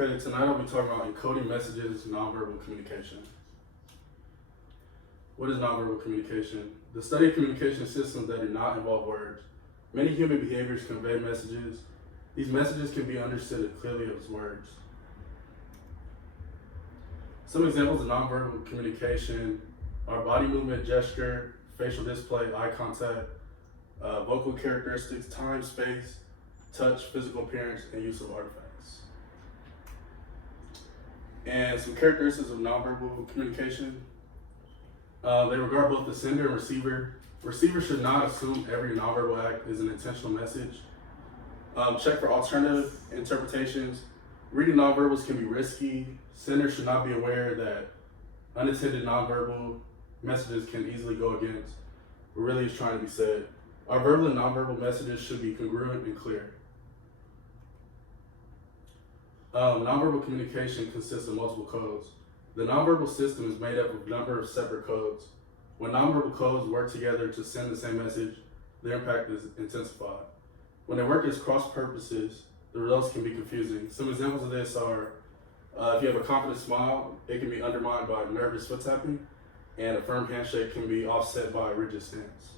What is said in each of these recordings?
Okay, tonight I'll be talking about encoding messages, nonverbal communication. What is nonverbal communication? The study of communication systems that do not involve words. Many human behaviors convey messages. These messages can be understood as clearly as words. Some examples of nonverbal communication are body movement, gesture, facial display, eye contact, vocal characteristics, time, space, touch, physical appearance, and use of artifacts. And some characteristics of nonverbal communication. They regard both the sender and receiver. Receivers should not assume every nonverbal act is an intentional message. Check for alternative interpretations. Reading nonverbals can be risky. Senders should not be aware that unintended nonverbal messages can easily go against what really is trying to be said. Our verbal and nonverbal messages should be congruent and clear. Nonverbal communication consists of multiple codes. The nonverbal system is made up of a number of separate codes. When nonverbal codes work together to send the same message, their impact is intensified. When they work as cross purposes, the results can be confusing. Some examples of this are, if you have a confident smile, it can be undermined by nervous foot tapping, and a firm handshake can be offset by a rigid stance.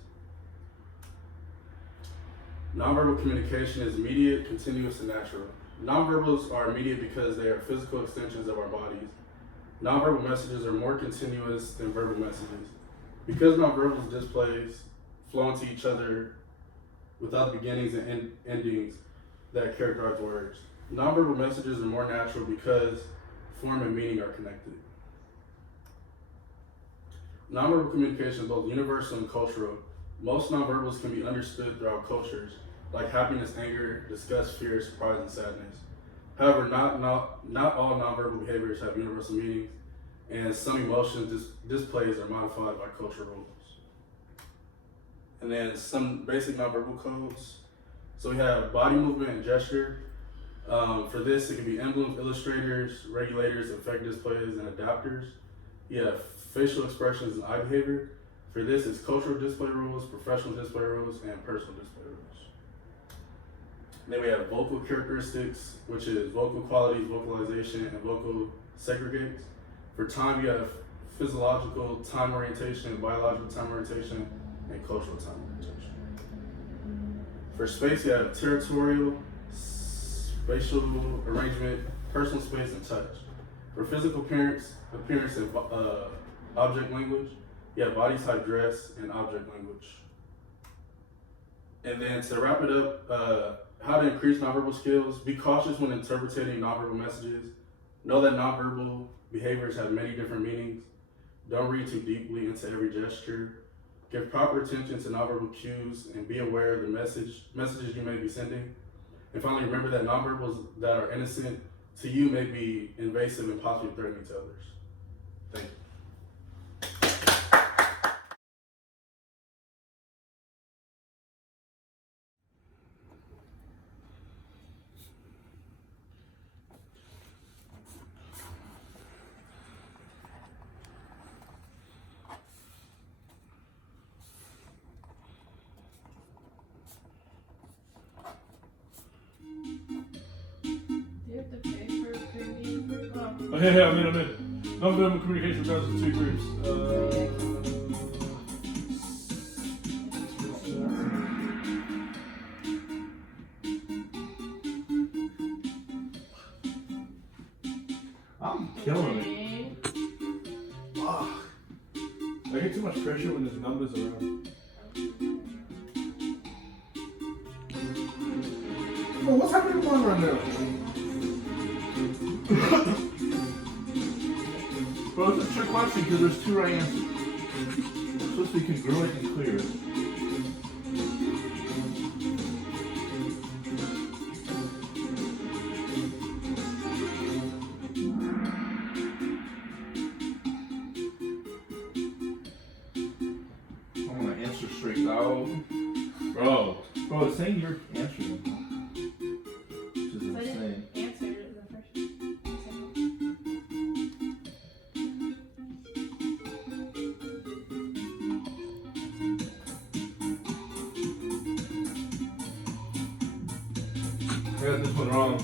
Nonverbal communication is immediate, continuous, and natural. Nonverbals are immediate because they are physical extensions of our bodies. Nonverbal messages are more continuous than verbal messages. Because nonverbal displays flow into each other without beginnings and endings that characterize words. Nonverbal messages are more natural because form and meaning are connected. Nonverbal communication is both universal and cultural. Most nonverbals can be understood throughout cultures, like happiness, anger, disgust, fear, surprise, and sadness. However, not all nonverbal behaviors have universal meanings, and some emotions displays are modified by cultural rules. And then some basic nonverbal codes. So we have body movement and gesture. For this, it can be emblems, illustrators, regulators, effect displays, and adapters. You have facial expressions and eye behavior. For this, it's cultural display rules, professional display rules, and personal display rules. Then we have vocal characteristics, which is vocal qualities, vocalization, and vocal segregates. For time, you have physiological time orientation, biological time orientation, and cultural time orientation. For space, you have territorial, spatial arrangement, personal space, and touch. For physical appearance and object language, you have body type, dress, and object language. And then to wrap it up, how to increase nonverbal skills. Be cautious when interpreting nonverbal messages. Know that nonverbal behaviors have many different meanings. Don't read too deeply into every gesture. Give proper attention to nonverbal cues and be aware of the messages you may be sending. And finally, remember that nonverbals that are innocent to you may be invasive and possibly threatening to others. Thank you. Okay, I'm in. Nonverbal communication divides into two groups. I'm killing it. Oh, I get too much pressure when there's numbers around. Oh, what's happening to mine right now? Bro, it's a trick question because there's two right answers. It's supposed to be congruent and clear. I want to answer straight out. Bro, it's saying you're answering. Which is insane. I got this one wrong.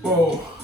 Whoa.